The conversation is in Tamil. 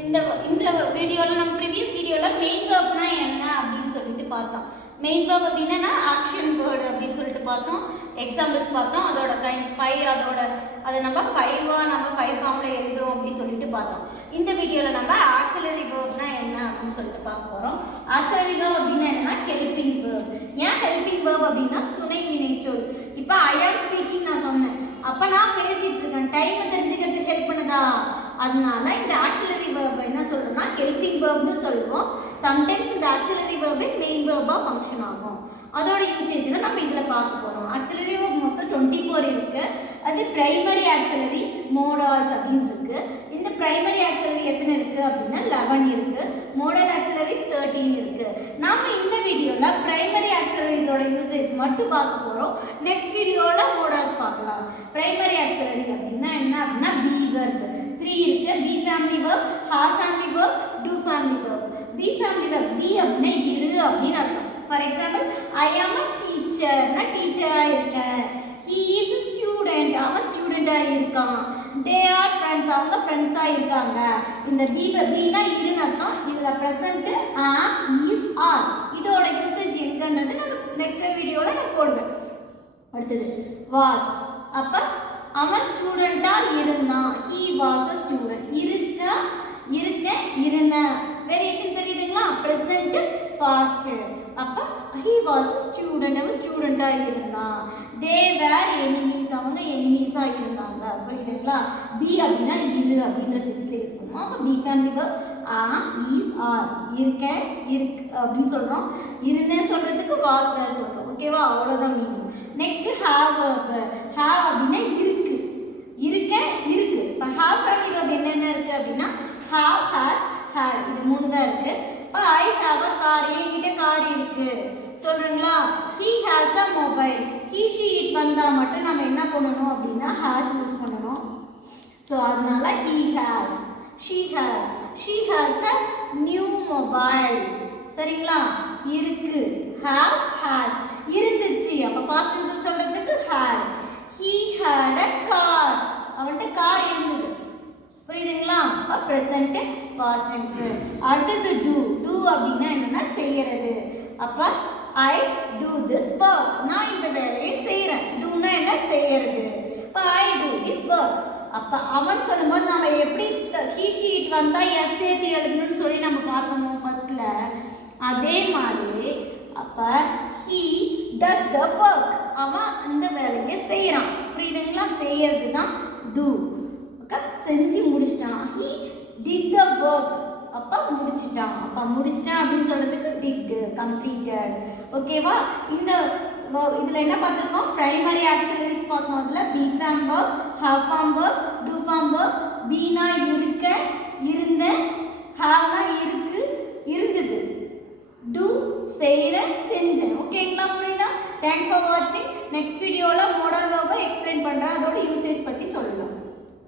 இந்த இந்த வீடியோவில் நம்ம ப்ரீவியஸ் வீடியோவில் மெயின் வேர்ப்னா என்ன அப்படின்னு சொல்லிட்டு பார்த்தோம். மெயின் வேர்ப் அப்படின்னா ஆக்ஷன் வேர்டு அப்படின்னு சொல்லிட்டு பார்த்தோம். எக்ஸாம்பிள்ஸ் பார்த்தோம். அதோட கைண்ட்ஸ் 5 அதை நம்ம 5 ஃபார்மில் எழுதுறோம் அப்படின்னு சொல்லிட்டு பார்த்தோம். இந்த வீடியோவில் நம்ம ஆக்சிலரி வேர்ப்னா என்ன அப்படின்னு சொல்லிட்டு பார்க்க போகிறோம். ஆக்சிலரி வேர்ப் அப்படின்னா என்னன்னா ஹெல்பிங் வேர்ப். ஏன் ஹெல்பிங் வேர்ப் அப்படின்னா துணை வினைச்சொல். இப்போ ஐ ஆம் ஸ்பீக்கிங் நான் சொன்னேன், அப்போ நான் பேசிட்டு இருக்கேன், டைமை தெரிஞ்சுக்கிறதுக்கு ஹெல்ப் பண்ணுதா? அதனால இந்த ஆக்சிலரி வேர்ப் என்ன சொல்றோம்னா ஹெல்பிங் வேர்ப்னு சொல்லுவோம். சம்டைம்ஸ் இந்த ஆக்சிலரி வேர்பே மெயின் வேர்பா ஃபங்க்ஷன் ஆகும். அதோட யூசேஜ் தான் நம்ம இதில் பார்க்க போகிறோம். ஆக்சிலரி வேர்ப் மொத்தம் 24 இருக்கு. அது பிரைமரி ஆக்சிலரி, மோடால்ஸ் அப்படின்னு இருக்கு. இந்த பிரைமரி ஆக்சிலரி எத்தனை இருக்கு அப்படின்னா 11 இருக்கு. மோடல் ஆக்சிலரிஸ் 13 இருக்கு. நாம இந்த வீடியோவில் பிரைமரி ஆக்சிலரிஸோட யூசேஜ் மட்டும் பார்க்க போகிறோம். நெக்ஸ்ட் வீடியோவில் மோடால்ஸ் பார்க்கலாம். பிரைமரி ஆக்சிலரி அப்படின்னா என்ன அப்படின்னா பி வேர்ப் 3 இருக்கு. Be family verb, have family verb, do family verb. Be family verb be அப்படின்னா இரு அப்படின்னு அர்த்தம். ஃபார் எக்ஸாம்பிள் ஐ ஆம் அ டீச்சர், நான் டீச்சராக இருக்கேன். ஹீ இஸ் அ ஸ்டூடெண்ட், அவன் ஸ்டூடெண்ட்டாக இருக்கான். தே ஆர் ஃப்ரெண்ட்ஸ், அவங்க ஃப்ரெண்ட்ஸாக இருக்காங்க. இந்த பினா இருன்னு அர்த்தம். இதில் ப்ரெசண்ட்டு ஆம், இஸ், ஆர். இதோட யூசேஜ் எங்கன்றது நம்ம நெக்ஸ்ட் வீடியோவில் நான் போடுவேன். அடுத்தது வாஸ், அப்போ அவன் ஸ்டூடெண்ட்டாக இருந்தான். He was a student. இருக்கேன், இருந்தேன். வேரியேஷன் தெரியுதுங்களா? Present past. அப்போ ஹீ வாஸ் அ ஸ்டூடெண்ட், அவன் ஸ்டூடெண்ட்டாக இருந்தான். தே வேர் எனிமீஸ், அவங்க எனிமீஸாக இருந்தாங்க. புரியுதுங்களா? பி அப்படின்னா இரு அப்படின்ற சென்ஸ்ல யூஸ் பண்ணுவோம். அப்போ பி ஃபேமிலி வேர்ப் ஆம், இஸ், ஆர். இருக்கேன், இருக்கு அப்படின்னு சொல்கிறோம். இருந்தேன்னு சொல்கிறதுக்கு வாஸ் வேர் சொல்கிறோம். ஓகேவா? அவ்வளோதான் meaning. Next have verb. Have அப்படின்னா இருக்கு, இருக்கு. இப்போ ஹேவ் ஃபேமிலி வேர்ப் என்னென்ன இருக்குது அப்படின்னா ஹேவ், ஹேஸ், ஹேட். இது 3 தான் இருக்குது. இப்போ ஐ ஹேவ் அ கார், என்கிட்ட கார் இருக்குது சொல்கிறீங்களா? He has a mobile. He she it வந்தால் மட்டும் நம்ம என்ன பண்ணணும் அப்படின்னா ஹேஸ் யூஸ் பண்ணணும். ஸோ அதனால he has, she has a new mobile. சரிங்களா? இருக்கு, ஹேவ், ஹேஸ். இருந்துச்சு, அப்போ பாஸ்ட் டென்ஸ் சொல்கிறதுக்கு had. He had a car, அவன்கிட்ட கார் இருந்தது. புரியுதுங்களா? அப்போ ப்ரெசண்ட் பாஸ்ட் டென்ஸ். அடுத்தது டூ அப்படின்னா என்னன்னா செய்யறது. அப்போ ஐ டூ திஸ் ஒர்க், நான் இந்த வேலையை செய்கிறேன். டூனா என்ன? செய்யறது. இப்போ ஐ டூ திஸ் ஒர்க். அப்போ அவன் சொல்லும்போது நம்ம எப்படி ஹீ ஷீ இட் வந்தால் எஸ் சேர்த்து எழுதணும்னு சொல்லி நம்ம பார்த்தோமோ ஃபர்ஸ்ட்ல, அதே மாதிரி அப்போ ஹீ டஸ் த ஒர்க், அவன் அந்த வேலையை செய்கிறான். புரியுதுங்களா? செய்யறது தான் டூ. செஞ்சு முடிச்சிட்டான். ஹீ டிட் த ஒர்க், அப்போ முடிச்சிட்டான். அப்போ முடிச்சிட்டான் அப்படின்னு சொல்கிறதுக்கு டிட், கம்ப்ளீட்டட். ஓகேவா? இந்த இதில் என்ன பார்த்துருக்கோம்? பிரைமரி ஆக்சிலரிஸ் பார்த்தோம். அதில் be form verb, have form verb, do form verb. பீனா இருக்க, இருந்தேன். ஹாவ்னா இருக்கு, இருந்தது. டூ செய்கிறேன், செஞ்சேன். ஓகேங்களா? புரியுதா? தேங்க்ஸ் ஃபார் வாட்சிங். நெக்ஸ்ட் வீடியோவில் மாடல் வேர்பை எக்ஸ்பிளைன் பண்ணுறேன். அதோட யூசேஜ் பற்றி சொல்லலாம்.